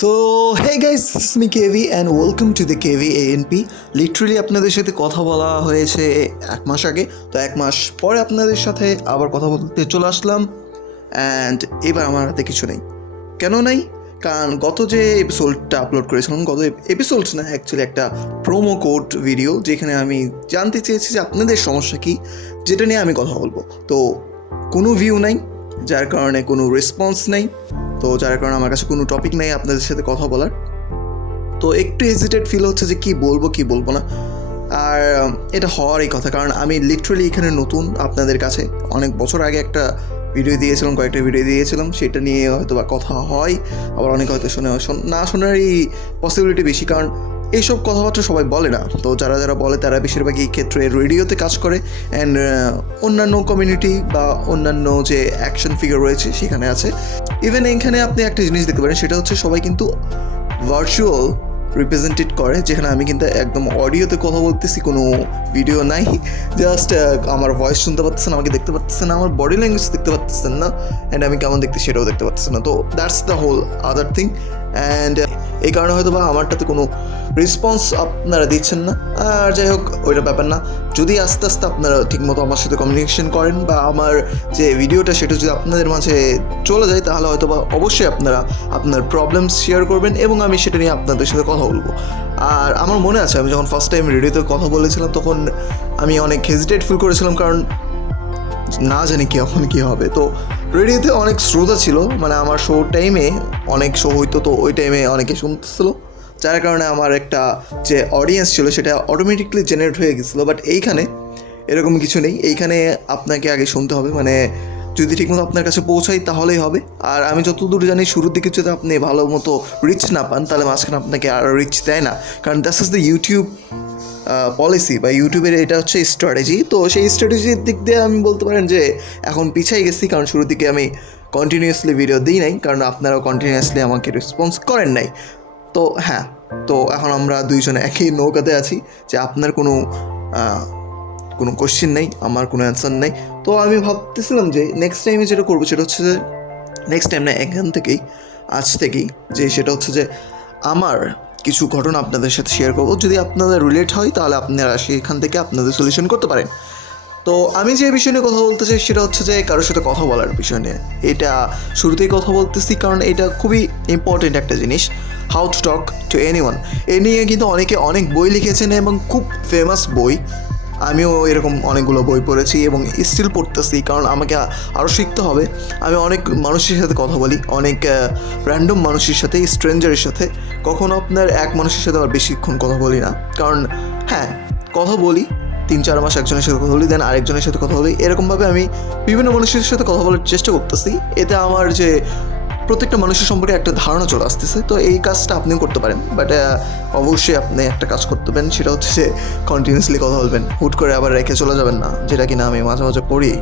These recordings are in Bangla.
So hey guys, this is me KV and welcome to the KV ANP. Literally আপনাদের সাথে কথা বলা হয়েছে 1 মাস আগে, তো 1 মাস পরে আপনাদের সাথে আবার কথা বলতে চলে আসলাম। অ্যান্ড এবার আমার হাতে কিছু নেই। কেন নেই? কারণ গত যে এপিসোডটা আপলোড করেছিলাম, গত এপিসোড না, অ্যাকচুয়ালি একটা প্রোমো কোড ভিডিও, যেখানে আমি জানতে চেয়েছি যে আপনাদের সমস্যা কী, যেটা নিয়ে আমি কথা বলবো। তো কোনো ভিউ নাই, যার কারণে কোনো রেসপন্স নেই, তো যার কারণে আমার কাছে কোনো টপিক নেই আপনাদের সাথে কথা বলার। তো একটু হেজিটেট ফিল হচ্ছে যে কী বলবো না। আর এটা হওয়ারই কথা, কারণ আমি লিটারালি এখানে নতুন আপনাদের কাছে। অনেক বছর আগে একটা ভিডিও দিয়েছিলাম, কয়েকটা ভিডিও দিয়েছিলাম, সেটা নিয়ে হয়তো বা কথা হয়, আবার অনেকে হয়তো না শোনারই পসিবিলিটি বেশি, কারণ এইসব কথাবার্তা সবাই বলে না। তো যারা বলে তারা বেশিরভাগই ক্ষেত্রে রেডিওতে কাজ করে, অ্যান্ড অন্যান্য কমিউনিটি বা অন্যান্য যে অ্যাকশন ফিগার রয়েছে সেখানে আছে। ইভেন এখানে আপনি একটা জিনিস দেখতে পারেন, সেটা হচ্ছে সবাই কিন্তু ভার্চুয়াল রিপ্রেজেন্টেড করে, যেখানে আমি কিন্তু একদম অডিওতে কথা বলতেছি, কোনো ভিডিও নাই। জাস্ট আমার ভয়েস শুনতে পারতেছেন, আমাকে দেখতে পারতেছেন না, আমার বডি ল্যাঙ্গুয়েজ দেখতে পারতেছেন না, অ্যান্ড আমি কেমন দেখতে সেটাও দেখতে পারতেছেন না। তো that's the whole other thing. And এই কারণে হয়তো বা আমারটাতে কোনো রেসপন্স আপনারা দিচ্ছেন না। আর যাই হোক, ওইটা ব্যাপার না। যদি আস্তে আস্তে আপনারা ঠিকমতো আমার সাথে কমিউনিকেশন করেন, বা আমার যে ভিডিওটা সেটা যদি আপনাদের মাঝে চলে যায়, তাহলে হয়তো বা অবশ্যই আপনারা আপনার প্রবলেমস শেয়ার করবেন এবং আমি সেটা নিয়ে আপনাদের সাথে কথা বলবো। আর আমার মনে আছে, আমি যখন ফার্স্ট টাইম রেডিওতে কথা বলেছিলাম, তখন আমি অনেক হেজিটেট ফিল করেছিলাম, কারণ না জানি কখন কী হবে। তো রেডিওতে অনেক শ্রোতা ছিল, মানে আমার শো টাইমে অনেক শো হইতো, তো ওই টাইমে অনেকে শুনতেছিল, যার কারণে আমার একটা যে অডিয়েন্স ছিল সেটা অটোমেটিকলি জেনারেট হয়ে গেছিলো। বাট এইখানে এরকম কিছু নেই, এইখানে আপনাকে আগে শুনতে হবে, মানে যদি ঠিকমতো আপনার কাছে পৌঁছাই তাহলেই হবে। আর আমি যতদূর জানি, শুরুর দিকে যদি আপনি ভালো মতো রিচ না পান, তাহলে মাঝখানে আপনাকে আরও রিচ দেয় না, কারণ that's is the YouTube policy বা ইউটিউবের এটা হচ্ছে স্ট্র্যাটেজি। তো সেই স্ট্র্যাটেজির দিক দিয়ে আমি বলতে পারেন যে এখন পিছাই গেছি, কারণ শুরুর দিকে আমি কন্টিনিউয়াসলি ভিডিও দিই নাই, কারণ আপনারাও কন্টিনিউয়াসলি আমাকে রেসপন্স করেন নাই। তো হ্যাঁ, তো এখন আমরা দুইজনে একই নৌকাতে আছি, যে আপনার কোনো কোশ্চেন নেই, আমার কোনো অ্যান্সার নেই। তো আমি ভাবতেছিলাম যে নেক্সট টাইমে যেটা করবো, সেটা হচ্ছে যে নেক্সট টাইম না, আজ থেকেই, যে সেটা হচ্ছে যে আমার কিছু ঘটনা আপনাদের সাথে শেয়ার করবো। যদি আপনাদের রিলেট হয়, তাহলে আপনারা সেখান থেকে আপনাদের সলিউশন করতে পারেন। তো আমি যে বিষয় নিয়ে কথা বলতে চাই, সেটা হচ্ছে যে কারোর সাথে কথা বলার বিষয় নিয়ে। এটা শুরুতেই কথা বলতেছি, কারণ এটা খুবই ইম্পর্টেন্ট একটা জিনিস, how to talk to anyone. এ নিয়ে কিন্তু অনেকে অনেক বই লিখেছেন, এবং খুব ফেমাস বই। আমিও এরকম অনেকগুলো বই পড়েছি এবং স্টিল পড়তেছি, কারণ আমাকে আরও শিখতে হবে। আমি অনেক মানুষের সাথে কথা বলি, অনেক র্যান্ডম মানুষের সাথে, স্ট্রেঞ্জারের সাথে। কখনও আপনার এক মানুষের সাথে আবার বেশিক্ষণ কথা বলি না, কারণ হ্যাঁ, কথা বলি 3-4 মাস একজনের সাথে কথা বলি, দেন আরেকজনের সাথে কথা বলি। এরকমভাবে আমি বিভিন্ন মানুষের সাথে কথা বলার চেষ্টা করতেছি। এতে আমার যে প্রত্যেকটা মানুষের সম্পর্কে একটা ধারণা চলে আসতেছে। তো এই কাজটা আপনিও করতে পারেন, বাট অবশ্যই আপনি একটা কাজ করতে পারেন, সেটা হচ্ছে যে কন্টিনিউয়াসলি কথা বলবেন, হুট করে আবার রেখে চলে যাবেন না, যেটা কিনা আমি মাঝে মাঝে করি।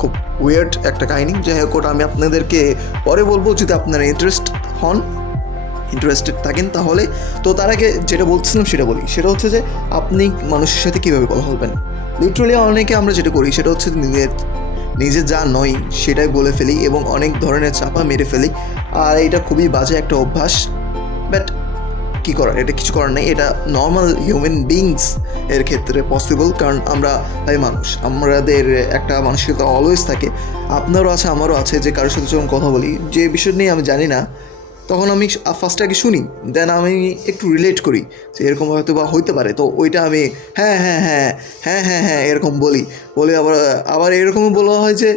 খুব উইয়ার্ড একটা কাহিনী। যাই হোক, ওটা আমি আপনাদেরকে পরে বলবো, যদি আপনারা ইন্টারেস্টেড থাকেন তাহলে। তো তার আগে যেটা বলছিলাম সেটা বলি, সেটা হচ্ছে যে আপনি মানুষের সাথে কীভাবে কথা বলবেন। লিটারালি অনেকে আমরা যেটা করি, সেটা হচ্ছে নিজে যা নয় সেটাই বলে ফেলি, এবং অনেক ধরনের চাপা মেরে ফেলি। আর এটা খুবই বাজে একটা অভ্যাস, বাট কী করার, এটা কিছু করার নেই। এটা নর্মাল হিউম্যান বিংস এর ক্ষেত্রে পসিবল, কারণ আমরা তাই মানুষ, আমাদের একটা মানসিকতা অলওয়েজ থাকে। আপনারও আছে, আমারও আছে, যে কারোর সাথে যখন কথা বলি, যে বিষয় নিয়ে আমি জানি না, তখন আমি ফার্স্ট আগে শুনি, দেন আমি একটু রিলেট করি যে এরকম হয়তো বা হইতে পারে। তো ওইটা আমি হ্যাঁ হ্যাঁ হ্যাঁ হ্যাঁ হ্যাঁ হ্যাঁ এরকম বলি। আবার এরকমও বলা হয় যে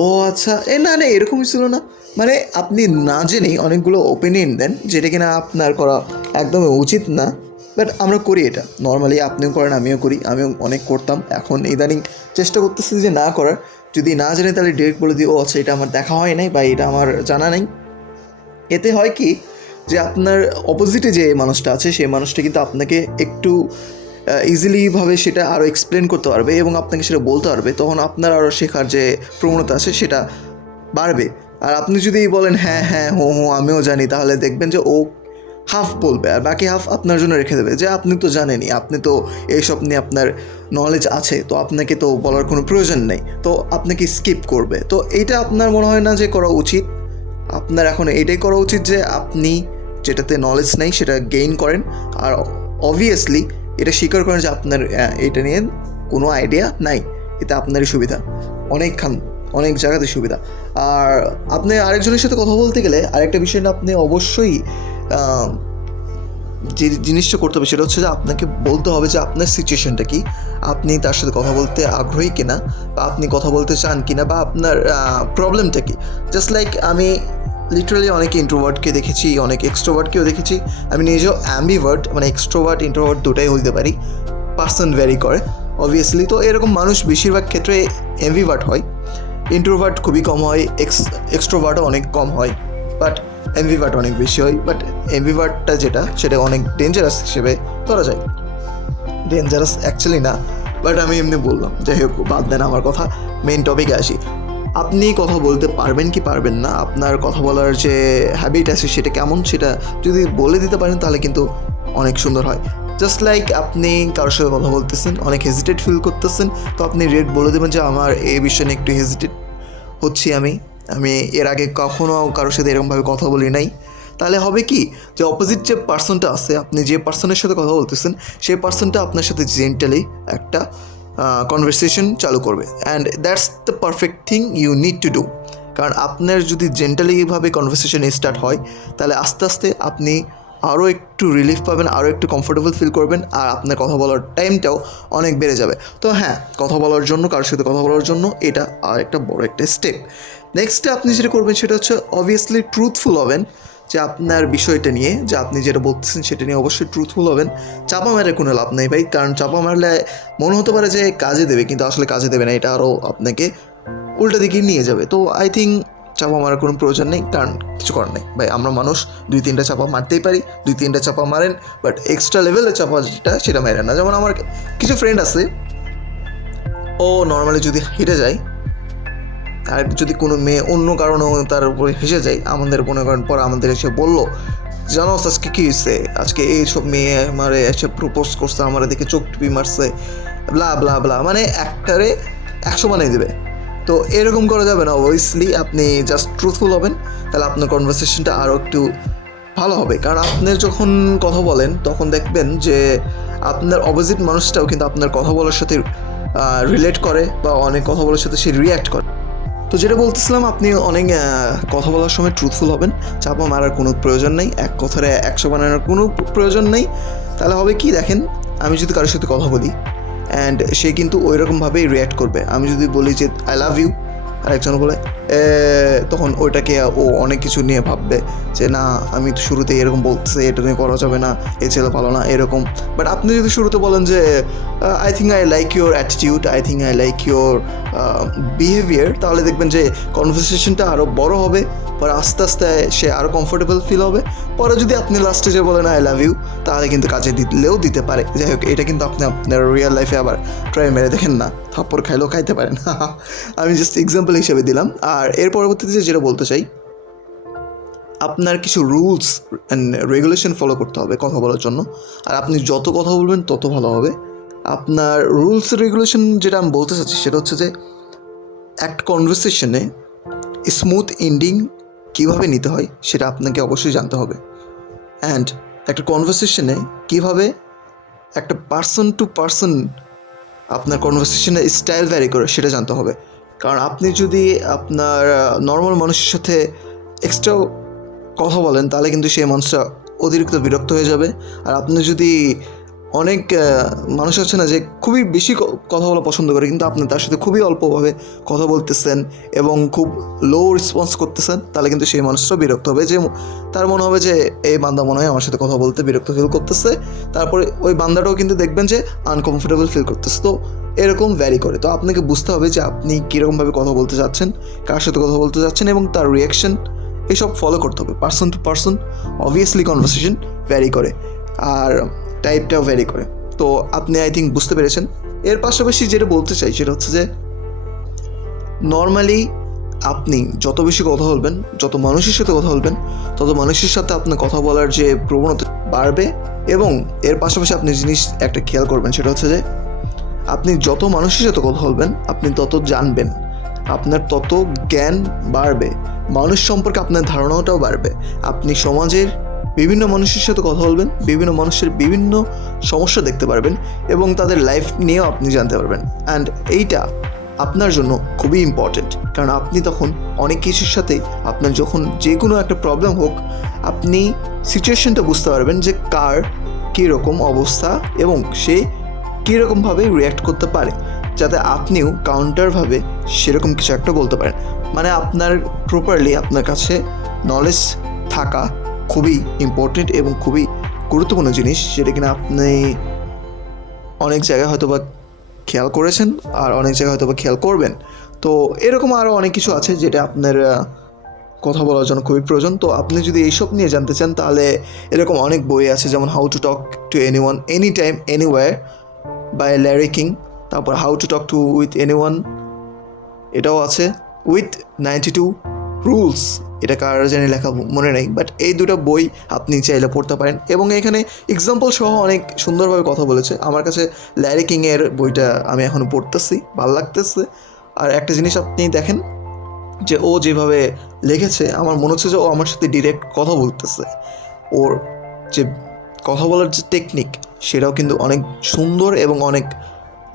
ও আচ্ছা, না এরকমই ছিল না। মানে আপনি না জেনেই অনেকগুলো ওপিনিয়ন দেন, যেটা কিনা আপনার করা একদমই উচিত না, বাট আমরা করি এটা নর্মালি। আপনিও করেন, আমিও করি, আমিও অনেক করতাম। এখন ইদানিং চেষ্টা করতেছি যে না করার। যদি না জানি তাহলে ডিরেক্ট বলে দিই, ও আচ্ছা, এটা আমার দেখা হয় নাই বা এটা আমার জানা নাই। এতে হয় কি, যে আপনার অপোজিটে যে মানুষটা আছে, সেই মানুষটা কিন্তু আপনাকে একটু ইজিলিভাবে সেটা আরও এক্সপ্লেন করতে পারবে, এবং আপনাকে সেটা বলতে পারবে। তখন আপনার আরও শেখার যে প্রবণতা আছে সেটা বাড়বে। আর আপনি যদি বলেন হ্যাঁ হ্যাঁ আমিও জানি, তাহলে দেখবেন যে ও হাফ বলবে, আর বাকি হাফ আপনার জন্য রেখে দেবে, যে আপনি তো জানেনই, আপনি তো এইসব নিয়ে আপনার নলেজ আছে, তো আপনাকে তো বলার কোনো প্রয়োজন নেই, তো আপনাকে স্কিপ করবে। তো এইটা আপনার মনে হয় না যে করা উচিত? আপনার এখন এটাই করা উচিত যে আপনি যেটাতে নলেজ নেই সেটা গেইন করেন, আর অবভিয়াসলি এটা স্বীকার করেন যে আপনার এটা নিয়ে কোনো আইডিয়া নাই। এতে আপনারই সুবিধা, অনেক জায়গাতে সুবিধা। আর আপনি আরেকজনের সাথে কথা বলতে গেলে আরেকটা বিষয় না, আপনি অবশ্যই যে জিনিসটা করতে হবে সেটা হচ্ছে যে আপনাকে বলতে হবে যে আপনার সিচুয়েশনটা কি, আপনি তার সাথে কথা বলতে আগ্রহী কিনা, বা আপনি কথা বলতে চান কিনা, বা আপনার প্রবলেমটা কি। জাস্ট লাইক আমি লিটারালি অনেক ইন্ট্রোভার্টকে দেখেছি, অনেক এক্সট্রোভার্টকেও দেখেছি। আমি নিজেও অ্যাম্বিভার্ট, মানে এক্সট্রোভার্ট ইন্ট্রোভার্ট দুটাই হইতে পারি, পার্সন ভ্যারি করে অবভিয়াসলি। তো এরকম মানুষ বেশিরভাগ ক্ষেত্রে অ্যাম্বিভার্ট হয়, ইন্ট্রোভার্ট খুবই কম হয়, এক্সট্রোভার্টও অনেক কম হয়, বাট অ্যাম্বিভার্ট অনেক বেশি হয়। বাট অ্যাম্বিভার্টটা সেটা অনেক ডেঞ্জারাস হিসেবে ধরা যায়। ডেঞ্জারাস অ্যাকচুয়ালি না, বাট আমি এমনি বললাম। যাই হোক, বাদ দেন আমার কথা, মেইন টপিকে আসি। আপনি কথা বলতে পারবেন কি পারবেন না, আপনার কথা বলার যে হ্যাবিট আছে সেটা কেমন, সেটা যদি বলে দিতে পারেন তাহলে কিন্তু অনেক সুন্দর হয়। জাস্ট লাইক আপনি কারোর সাথে কথা বলতেছেন, অনেক হেজিটেট ফিল করতেছেন, তো আপনি রেট বলে দেবেন যে আমার এই বিষয়ে নিয়ে একটু হেজিটেট হচ্ছি, আমি এর আগে কখনও কারোর সাথে এরকমভাবে কথা বলি নাই। তাহলে হবে কি, যে অপোজিট যে পার্সনটা আছে, আপনি যে পার্সনের সাথে কথা বলতেছেন সেই পার্সনটা আপনার সাথে জেন্টালি একটা কনভারসেশন চালু করবে, and that's the perfect thing you need to do. কারণ আপনার যদি জেন্টালিভাবে কনভারসেশন স্টার্ট হয় তাহলে আস্তে আস্তে আপনি আরও একটু রিলিফ পাবেন, আরও একটু কমফোর্টেবল ফিল করবেন, আর আপনার কথা বলার টাইমটাও অনেক বেড়ে যাবে। তো হ্যাঁ, কথা বলার জন্য, কারোর সাথে কথা বলার জন্য এটা আর একটা বড় একটা স্টেপ। নেক্সটে আপনি যেটা করবেন সেটা হচ্ছে অবভিয়াসলি ট্রুথফুল হবেন, যে আপনার বিষয়টা নিয়ে, যে আপনি যেটা বলতেছেন সেটা নিয়ে অবশ্যই ট্রুথফুল হবেন। চাপা মারে কোনো লাভ নেই ভাই, কারণ চাপা মারলে মনে হতে পারে যে কাজে দেবে, কিন্তু আসলে কাজে দেবে না, এটা আরও আপনাকে উল্টা দিকে নিয়ে যাবে। তো আই থিঙ্ক চাপা মারার কোনো প্রয়োজন নেই, কারণ কিছু করার নেই ভাই, আমরা মানুষ, 2-3টা চাপা মারতেই পারি, 2-3টা চাপা মারেন, বাট এক্সট্রা লেভেলের চাপা যেটা সেটা মারেন না। যেমন আমার কিছু ফ্রেন্ড আছে, ও নর্মালি যদি হেঁটে যায়, আর যদি কোনো মেয়ে অন্য কারণেও তার উপরে হেসে যায়, আমাদের মনে করেন পর আমাদের এসে বললো, জানো আজকে কী হয়েছে, আজকে এইসব মেয়ে আমার এসে প্রপোজ করছে, আমার এদিকে চোখ টুপি মারছে, ব্লা ব্লা ব্লা, মানে একটারে 100 বানিয়ে দেবে। তো এরকম করা যাবে না। অবভিয়াসলি আপনি জাস্ট ট্রুথফুল হবেন, তাহলে আপনার কনভারসেশনটা আরও একটু ভালো হবে। কারণ আপনি যখন কথা বলেন তখন দেখবেন যে আপনার অপোজিট মানুষটাও কিন্তু আপনার কথা বলার সাথে রিলেট করে, বা অনেক কথা বলার সাথে সে রিয়্যাক্ট করে। তো যেটা বলতেছিলাম, আপনি অনেক কথা বলার সময় ট্রুথফুল হবেন, চাপা মারার কোনো প্রয়োজন নেই, এক কথারে 100 বানানোর কোনো প্রয়োজন নেই। তাহলে হবে কি, দেখেন, আমি যদি কারোর সাথে কথা বলি অ্যান্ড সে কিন্তু ওই রকমভাবেই রিয়্যাক্ট করবে। আমি যদি বলি যে আই লাভ ইউ, আর একজন বলে তখন ওইটাকে ও অনেক কিছু নিয়ে ভাববে যে না, আমি তো শুরুতে এরকম বলতেছে, এটা নিয়ে করা যাবে না, এই ছেলে ভালো না, এরকম। বাট আপনি যদি শুরুতে বলেন যে I think I like your attitude, I think I like your behaviour, তাহলে দেখবেন যে কনভারসেশনটা আরও বড় হবে, পরে আস্তে আস্তে সে আরও কমফোর্টেবল ফিল হবে। পরে যদি আপনি লাস্টে যে বলেন আই লাভ ইউ, তাহলে কিন্তু কাজে দিলেও দিতে পারে। যাই হোক, এটা কিন্তু আপনি আপনার রিয়েল লাইফে আবার ট্রাই মেরে দেখেন না, থাপ্পড় খাইলেও খাইতে পারেন। আমি জাস্ট এক্সাম্পল হিসেবে দিলাম। আর এর পরবর্তীতে যেটা বলতে চাই, আপনার কিছু রুলস অ্যান্ড রেগুলেশন ফলো করতে হবে কথা বলার জন্য। আর আপনি যত কথা বলবেন তত ভালো হবে। আপনার রুলস রেগুলেশন যেটা আমি বলতে চাচ্ছি সেটা হচ্ছে যে একটা কনভারসেশনে স্মুথ এন্ডিং কীভাবে নিতে হয় সেটা আপনাকে অবশ্যই জানতে হবে। অ্যান্ড একটা কনভারসেশনে কীভাবে একটা পার্সন টু পার্সন আপনার কনভারসেশনের স্টাইল ভ্যারি করে সেটা জানতে হবে। কারণ আপনি যদি আপনার নর্মাল মানুষের সাথে এক্সট্রা কথা বলেন তাহলে কিন্তু সেই মানুষটা অতিরিক্ত বিরক্ত হয়ে যাবে। আর আপনি যদি অনেক মানুষ আছে না যে খুবই বেশি কথা বলা পছন্দ করে, কিন্তু আপনি তার সাথে খুবই অল্পভাবে কথা বলতেছেন এবং খুব লো রেসপন্স করতেছেন, তাহলে কিন্তু সেই মানুষটা বিরক্ত হবে। যে তার মনে হবে যে এই বান্দা মনে হয় আমার সাথে কথা বলতে বিরক্ত ফিল করতেছে, তারপরে ওই বান্দাটাও কিন্তু দেখবেন যে আনকমফোর্টেবল ফিল করতেছে। তো এরকম ভ্যারি করে। তো আপনাকে বুঝতে হবে যে আপনি কীরকমভাবে কথা বলতে চাচ্ছেন, কার সাথে কথা বলতে চাচ্ছেন, এবং তার রিয়াকশন এইসব ফলো করতে হবে। Person to person obviously conversation vary করে, আর টাইপটাও ভ্যারি করে। তো আপনি আই থিঙ্ক বুঝতে পেরেছেন। এর পাশাপাশি যেটা বলতে চাই সেটা হচ্ছে যে নর্মালি আপনি যত বেশি কথা বলবেন, যত মানুষের সাথে কথা বলবেন, তত মানুষের সাথে আপনার কথা বলার যে প্রবণতা বাড়বে। এবং এর পাশাপাশি আপনি জিনিস একটা খেয়াল করবেন, সেটা হচ্ছে যে আপনি যত মানুষের সাথে কথা বলবেন আপনি তত জানবেন, আপনার তত জ্ঞান বাড়বে, মানুষ সম্পর্কে আপনার ধারণাটাও বাড়বে, আপনি সমাজের বিভিন্ন মানুষের সাথে কথা বলবেন, বিভিন্ন মানুষের বিভিন্ন সমস্যা দেখতে পারবেন এবং তাদের লাইফ নিয়েও আপনি জানতে পারবেন। অ্যান্ড এইটা আপনার জন্য খুবই ইম্পর্টেন্ট, কারণ আপনি তখন অনেক কিছুর সাথে আপনার যখন যে কোনো একটা প্রবলেম হোক, আপনি সিচুয়েশনটা বুঝতে পারবেন যে কার কীরকম অবস্থা এবং সে কীরকমভাবে রিয়্যাক্ট করতে পারে, যাতে আপনিও কাউন্টারভাবে সেরকম কিছু একটা বলতে পারেন। মানে আপনার প্রপারলি আপনার কাছে নলেজ থাকা খুবই ইম্পর্টেন্ট এবং খুবই গুরুত্বপূর্ণ জিনিস, যেটা কিনা আপনি অনেক জায়গায় হয়তো বা খেয়াল করেছেন আর অনেক জায়গায় হয়তো বা খেয়াল করবেন। তো এরকম আরও অনেক কিছু আছে যেটা আপনার কথা বলার জন্য খুবই প্রয়োজন। তো আপনি যদি এইসব নিয়ে জানতে চান তাহলে এরকম অনেক বই আছে, যেমন how to talk to anyone any time anywhere by Larry King, তারপর how to talk to with anyone এটাও আছে, উইথ 92 রুলস, এটা কার জানি লেখা মনে নেই, বাট এই দুটো বই আপনি চাইলে পড়তে পারেন এবং এখানে এক্সাম্পল সহ অনেক সুন্দরভাবে কথা বলেছে। আমার কাছে ল্যারি কিংয়ের বইটা আমি এখনও পড়তেছি, ভালো লাগতেছে। আর একটা জিনিস আপনি দেখেন যে ও যেভাবে লিখেছে, আমার মনে হচ্ছে যে ও আমার সাথে ডিরেক্ট কথা বলতেছে। ওর যে কথা বলার যে টেকনিক সেটাও কিন্তু অনেক সুন্দর এবং অনেক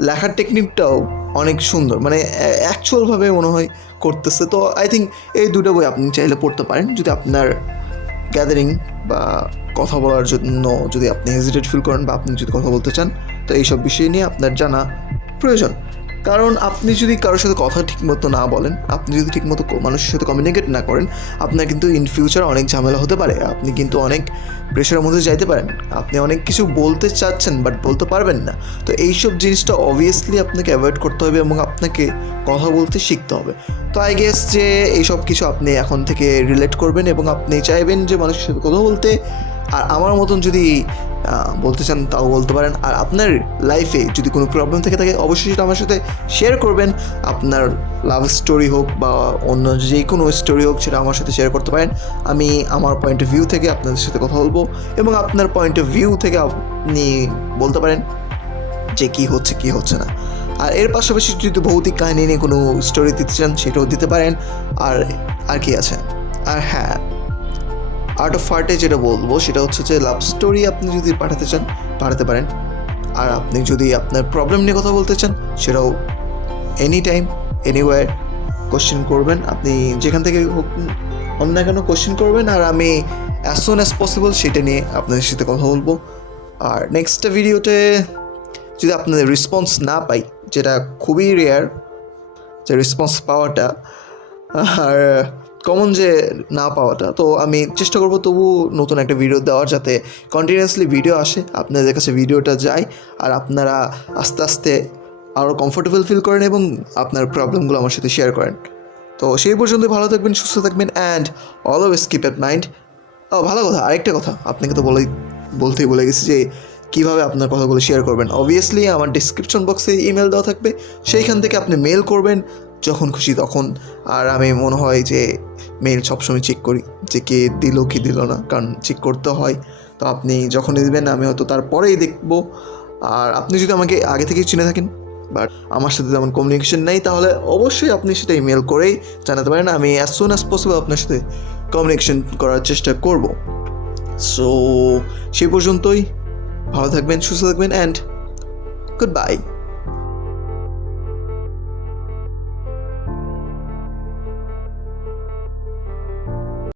লেখার টেকনিকটাও অনেক সুন্দর, মানে অ্যাকচুয়ালভাবে মনে হয় করতেছে। তো আই থিঙ্ক এই দুটো বই আপনি চাইলে পড়তে পারেন যদি আপনার গ্যাদারিং বা কথা বলার জন্য যদি আপনি হেজিটেট ফিল করেন বা আপনি যদি কথা বলতে চান, তো এইসব বিষয় নিয়ে আপনার জানা প্রয়োজন। কারণ আপনি যদি কারোর সাথে কথা ঠিকমতো না বলেন, আপনি যদি ঠিকমতো মানুষের সাথে কমিউনিকেট না করেন, আপনার কিন্তু ইন ফিউচার অনেক ঝামেলা হতে পারে। আপনি কিন্তু অনেক প্রেশারের মধ্যে যাইতে পারেন, আপনি অনেক কিছু বলতে চাচ্ছেন বাট বলতে পারবেন না। তো এইসব জিনিসটা অবভিয়াসলি আপনাকে অ্যাভয়েড করতে হবে এবং আপনাকে কথা বলতে শিখতে হবে। তো আই গেস যে এইসব কিছু আপনি এখন থেকে রিলেট করবেন এবং আপনি চাইবেন যে মানুষের সাথে কথা বলতে। আর আমার মতন যদি বলতে চান তাও বলতে পারেন। আর আপনার লাইফে যদি কোনো প্রবলেম থেকে থাকে অবশ্যই সেটা আমার সাথে শেয়ার করবেন। আপনার লাভ স্টোরি হোক বা অন্য যে কোনো স্টোরি হোক, সেটা আমার সাথে শেয়ার করতে পারেন। আমি আমার পয়েন্ট অফ ভিউ থেকে আপনাদের সাথে কথা বলবো এবং আপনার পয়েন্ট অফ ভিউ থেকে আপনি বলতে পারেন যে কী হচ্ছে কী হচ্ছে না। আর এর পাশাপাশি যদি ভৌতিক কাহিনী নিয়ে কোনো স্টোরি দিতে চান সেটাও দিতে পারেন। আর কি আছে, আর হ্যাঁ, আর্ট অফ আর্টে যেটা বলবো সেটা হচ্ছে যে লাভ স্টোরি আপনি যদি পাঠাতে চান পাঠাতে পারেন। আর আপনি যদি আপনার প্রবলেম নিয়ে কথা বলতে চান সেটাও এনি টাইম এনিওয়্যার কোশ্চেন করবেন, আপনি যেখান থেকে হোক না কেন কোশ্চেন করবেন, আর আমি অ্যাজ সুন অ্যাজ পসিবল সেটা নিয়ে আপনাদের সাথে কথা বলবো। আর নেক্সট ভিডিওতে যদি আপনাদের রেসপন্স না পাই, যেটা খুবই রেয়ার যে রেসপন্স পাওয়াটা আর কমন যে না পাওয়াটা, তো আমি চেষ্টা করবো তবু নতুন একটা ভিডিও দেওয়ার, যাতে কন্টিনিউয়াসলি ভিডিও আসে, আপনাদের কাছে ভিডিওটা যায় আর আপনারা আস্তে আস্তে আরও কমফোর্টেবল ফিল করেন এবং আপনার প্রবলেমগুলো আমার সাথে শেয়ার করেন। তো সেই পর্যন্ত ভালো থাকবেন, সুস্থ থাকবেন and always keep at mind. ভালো কথা, আরেকটা কথা আপনাকে তো বলতেই বলে গেছি যে কীভাবে আপনার কথাগুলো শেয়ার করবেন। অবভিয়াসলি আমার ডিসক্রিপশন বক্সে ইমেল দেওয়া থাকবে, সেইখান থেকে আপনি মেল করবেন যখন খুশি তখন। আর আমি মনে হয় যে মেল সবসময় চেক করি যে কে দিল কি দিল না, কারণ চেক করতে হয়। তো আপনি যখনই দেবেন আমি হয়তো তারপরেই দেখবো। আর আপনি যদি আমাকে আগে থেকেই চিনে থাকেন বাট আমার সাথে যেমন কমিউনিকেশন নেই, তাহলে অবশ্যই আপনি সেটা ইমেল করেই জানাতে পারেন। আমি অ্যাজ সুন অ্যাজ পসিবল আপনার সাথে কমিউনিকেশন করার চেষ্টা করব। সো সেই পর্যন্তই, ভালো থাকবেন, সুস্থ থাকবেন অ্যান্ড গুড বাই।